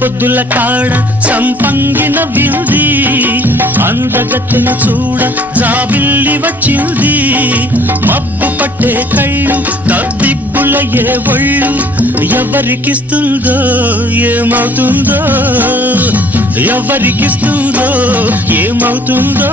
పొద్దుల కాడ సంపంగిన వింది అందగత్తెను చూడ జాబిల్లి వచ్చింది మబ్బు పట్టే కళ్ళు తద్దిబ్బులయ్యే ఒళ్ళు ఎవరికిస్తుందో ఏమవుతుందో ఎవరికిస్తుందో ఏమవుతుందో